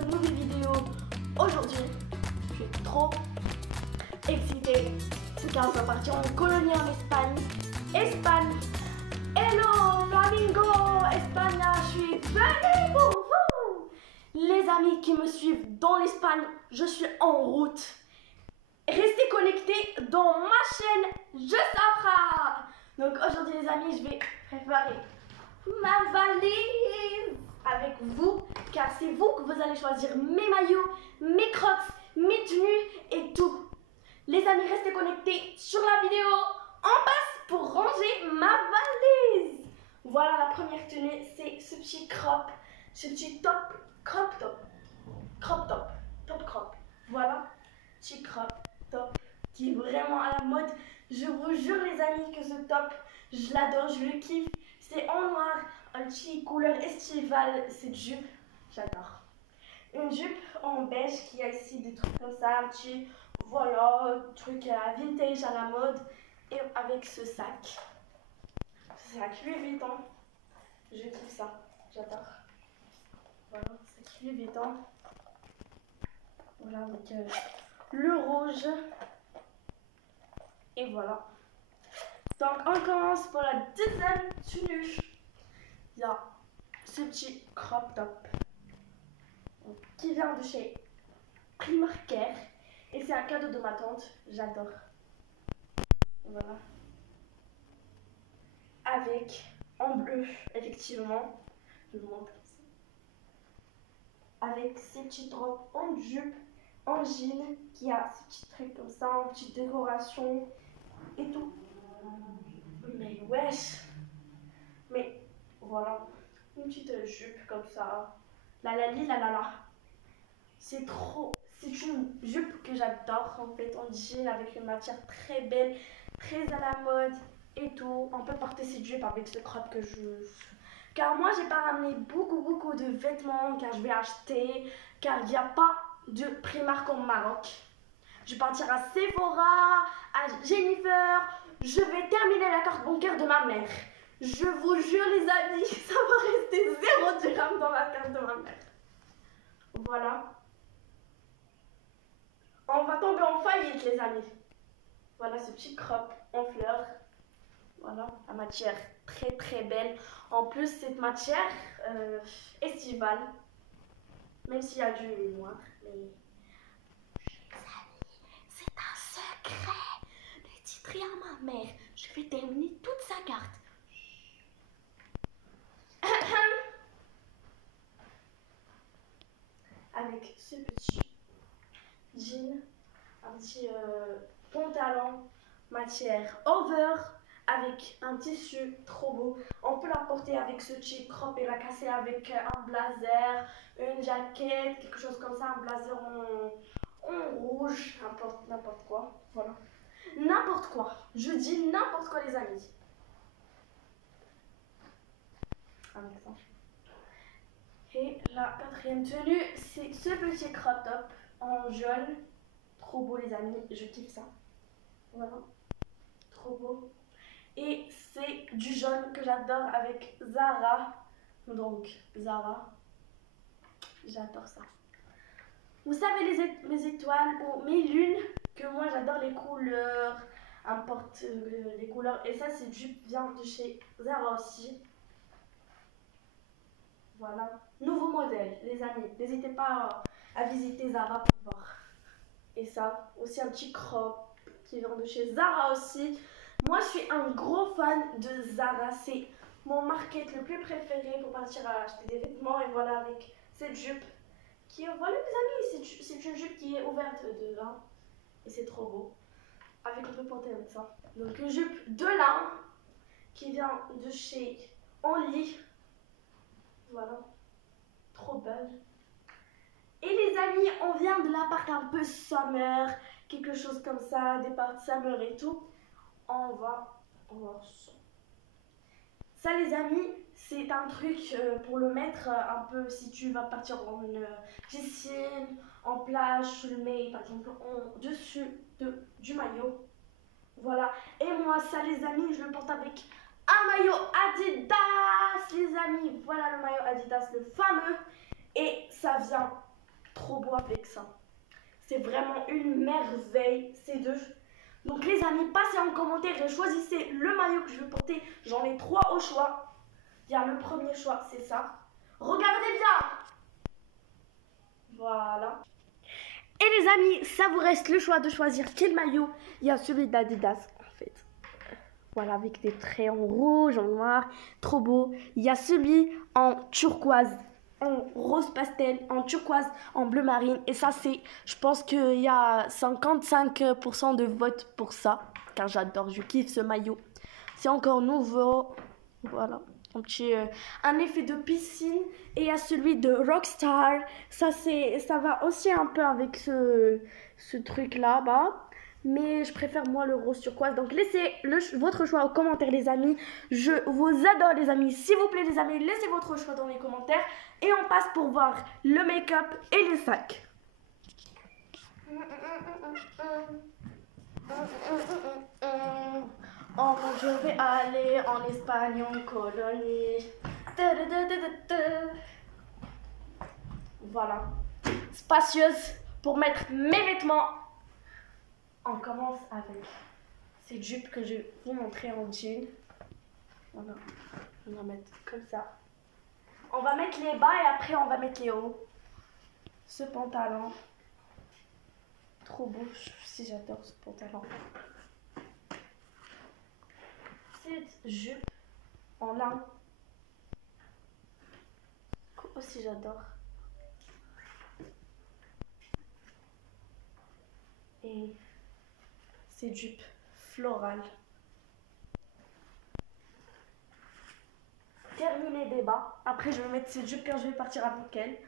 notre nouvelle vidéo. Aujourd'hui, je suis trop excitée car on va partir en colonie en Espagne. Hello Flamingo, Espagne, je suis venue pour vous. Les amis qui me suivent dans l'Espagne, je suis en route. Restez connectés dans ma chaîne Je Safra. Donc aujourd'hui les amis, je vais préparer ma valise avec vous, car c'est vous que vous allez choisir mes maillots, mes crocs, mes tenues et tout. Les amis, restez connectés sur la vidéo. On passe pour ranger ma valise. Voilà la première tenue, c'est ce petit crop, ce petit top, crop top. Voilà, petit crop top qui est vraiment à la mode. Je vous jure les amis que ce top, je l'adore, je le kiffe. C'est en noir, un petit couleur estivale, cette jupe, j'adore. Une jupe en beige qui a ici des trucs comme ça, un petit, voilà, truc vintage à la mode. Et avec ce sac Louis Vuitton, je kiffe ça, j'adore. Voilà, sac Louis Vuitton. Voilà, avec le rouge. Et voilà. Donc on commence pour la deuxième tenue. Il y a ce petit crop top qui vient de chez Primark et c'est un cadeau de ma tante, j'adore. Voilà. Avec en bleu, effectivement, je vous montre ici. Avec ces petites robes en jupe, en jean, qui a ces petits trucs comme ça, en petite décoration et tout. Mais wesh, mais voilà, une petite jupe comme ça, la. C'est une jupe que j'adore en fait, en jean avec une matière très belle, très à la mode et tout. On peut porter cette jupe avec ce crop que je... Car moi j'ai pas ramené beaucoup de vêtements car je vais acheter, car il n'y a pas de Primark au Maroc. Je vais partir à Sephora, à Jennifer, je vais terminer la carte bancaire de ma mère. Je vous jure les amis, ça va rester 0 dirham dans la carte de ma mère. Voilà. On va tomber en faillite les amis. Voilà ce petit crop en fleurs. Voilà, la matière très belle. En plus cette matière estivale. Même s'il y a du noir. Mais... les amis, c'est un secret. Ne dites rien à ma mère. Je vais terminer toute sa carte. Avec ce petit jean, un petit pantalon matière over avec un tissu trop beau. On peut la porter avec ce petit crop et la casser avec un blazer, une jaquette, quelque chose comme ça, un blazer en rouge, n'importe quoi. Voilà, n'importe quoi. Je dis n'importe quoi les amis. Avec ça. Et la quatrième tenue, c'est ce petit crop top en jaune. Trop beau les amis, je kiffe ça. Voilà, trop beau. Et c'est du jaune que j'adore avec Zara. Donc Zara, j'adore ça. Vous savez mes étoiles ou mes lunes, que moi j'adore les couleurs, importe les couleurs. Et ça c'est jupe vient de chez Zara aussi. Voilà, nouveau modèle les amis, n'hésitez pas à visiter Zara pour voir. Et ça, aussi un petit crop qui vient de chez Zara aussi. Moi je suis un gros fan de Zara, c'est mon market le plus préféré pour partir à acheter des vêtements. Et voilà avec cette jupe qui est, voilà les amis, c'est une jupe qui est ouverte de lin et c'est trop beau. Avec on peut porter avec ça. Donc une jupe de lin qui vient de chez Only. Voilà, trop belle. Et les amis, on vient de l'appart un peu summer, quelque chose comme ça, des parts summer et tout. On va voir ça. Ça les amis, c'est un truc pour le mettre un peu si tu vas partir en une piscine, en plage, tu le mets par exemple en dessus du maillot. Voilà, et moi ça les amis, je le porte avec un maillot Adidas les amis. Voilà le maillot Adidas, le fameux. Et ça vient trop beau avec ça. C'est vraiment une merveille, ces deux. Donc les amis, passez en commentaire et choisissez le maillot que je veux porter. J'en ai 3 au choix. Il y a le premier choix, c'est ça. Regardez bien. Voilà. Et les amis, ça vous reste le choix de choisir quel maillot. Il y a celui d'Adidas en fait. Voilà, avec des traits en rouge, en noir, trop beau. Il y a celui en turquoise, en rose pastel, en turquoise, en bleu marine. Et ça, c'est, je pense qu'il y a 55% de vote pour ça. Car j'adore, je kiffe ce maillot. C'est encore nouveau. Voilà, un effet de piscine. Et il y a celui de Rockstar. Ça va aussi un peu avec ce truc là-bas. Mais je préfère moi le rose turquoise. Donc laissez votre choix aux commentaires les amis. Je vous adore les amis. S'il vous plaît les amis, laissez votre choix dans les commentaires. Et on passe pour voir le make-up et les sacs. Oh, je vais aller en Espagne en colonie. Voilà. Spacieuse pour mettre mes vêtements. On commence avec ces jupes que je vais vous montrer en jean. Voilà. On va mettre comme ça. On va mettre les bas et après on va mettre les hauts. Ce pantalon. Trop beau. Si j'adore ce pantalon. Cette jupe en lin. Aussi j'adore. Et cette jupe florale. Terminé des bas. Après je vais mettre cette jupe quand je vais partir avec elle.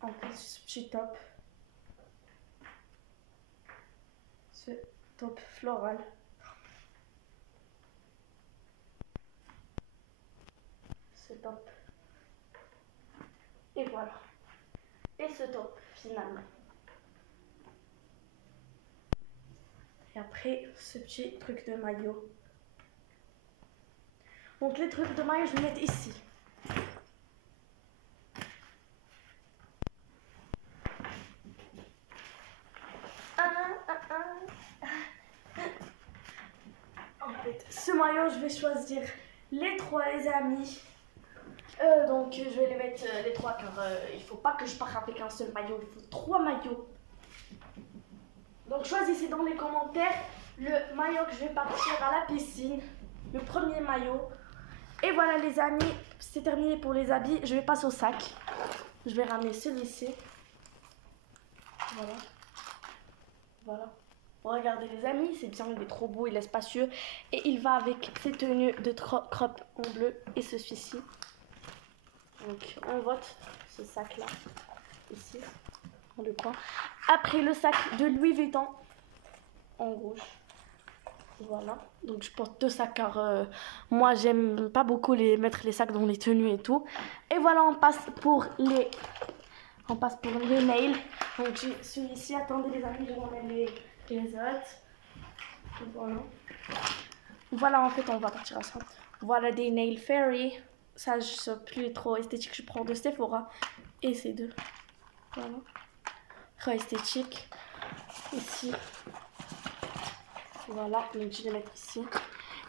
En plus ce petit top. Ce top floral. Ce top. Et voilà. Et ce top finalement. Et après ce petit truc de maillot. Donc les trucs de maillot je vais mettre ici. En fait, ce maillot je vais choisir les 3 les amis. Donc je vais les mettre les 3 car il faut pas que je parte avec un seul maillot, il faut 3 maillots. Donc choisissez dans les commentaires le maillot que je vais partir à la piscine, le premier maillot. Et voilà les amis, c'est terminé pour les habits. Je vais passer au sac. Je vais ramener celui-ci. Voilà. Voilà. Regardez les amis, c'est bien, il est trop beau, il est spacieux. Et il va avec ses tenues de crop en bleu et celui-ci. Donc on vote ce sac là, ici, dans le coin. Après le sac de Louis Vuitton, en rouge. Voilà, donc je porte 2 sacs car moi j'aime pas beaucoup mettre les sacs dans les tenues et tout. Et voilà, on passe pour les nails. Donc j'ai celui-ci, attendez les amis, je vais remettre les autres. Voilà. Voilà, en fait on va partir à ça. Voilà des nails fairy. Ça je sais plus trop esthétique, je prends de Sephora. Et ces deux. Voilà. Trop esthétique. Ici. Voilà, donc je vais les mettre ici.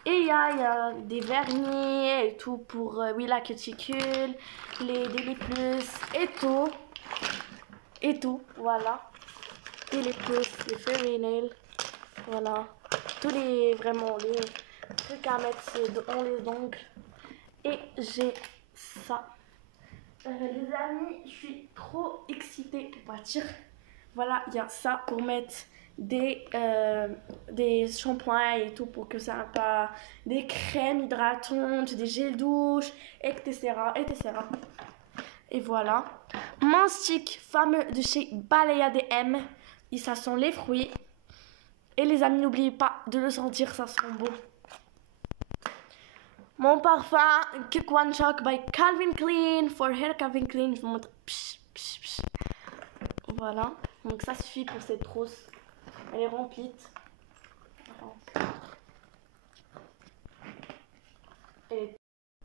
Et il y a des vernis et tout pour oui, la cuticule, les Daily Plus et tout. Et tout, voilà. Et les plus, les fairy nails. Voilà. Tous les, vraiment, les trucs à mettre dans les ongles. Et j'ai ça. Les amis, je suis trop excitée pour partir. Voilà, il y a ça pour mettre des shampoings et tout pour que ça n'a pas des crèmes hydratantes, des gels douche, etc. Et voilà. Mon stick fameux de chez Balea DM. Et ça sent les fruits. Et les amis, n'oubliez pas de le sentir, ça sent beau. Mon parfum Kick One Shock by Calvin Klein. For Hair Calvin Klein. Je vous montre. Voilà. Donc ça suffit pour cette trousse. Elle est remplie.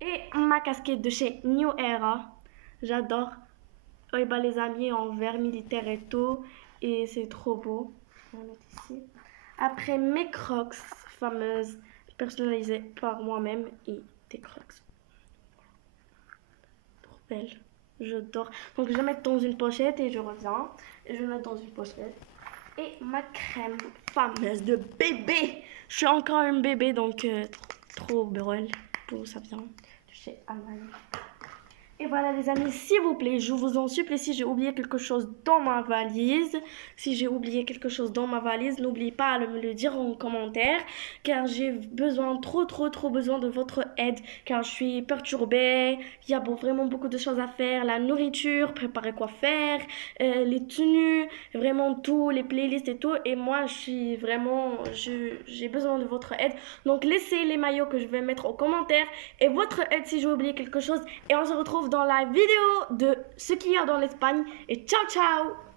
Et ma casquette de chez New Era. J'adore. Oui, bah, les amis en vert militaire et tout. Et c'est trop beau. On va mettre ici. Après, mes crocs fameuses, personnalisées par moi-même. Et des crocs. Trop belles. J'adore. Donc, je vais mettre dans une pochette et je reviens. Et je vais mettre dans une pochette. Et ma crème fameuse de bébé. Je suis encore une bébé, donc trop belle. Tout ça vient de chez Armani. Et voilà les amis, s'il vous plaît, je vous en supplie, si j'ai oublié quelque chose dans ma valise, n'oubliez pas à me le dire en commentaire, car j'ai besoin, trop besoin de votre aide, car je suis perturbée, il y a vraiment beaucoup de choses à faire, la nourriture, préparer quoi faire, les tenues, vraiment tout, les playlists et tout, et moi j'ai besoin de votre aide, donc laissez les maillots que je vais mettre en commentaire, et votre aide si j'ai oublié quelque chose, et on se retrouve dans la vidéo de ce qu'il y a dans l'Espagne. Et ciao ciao!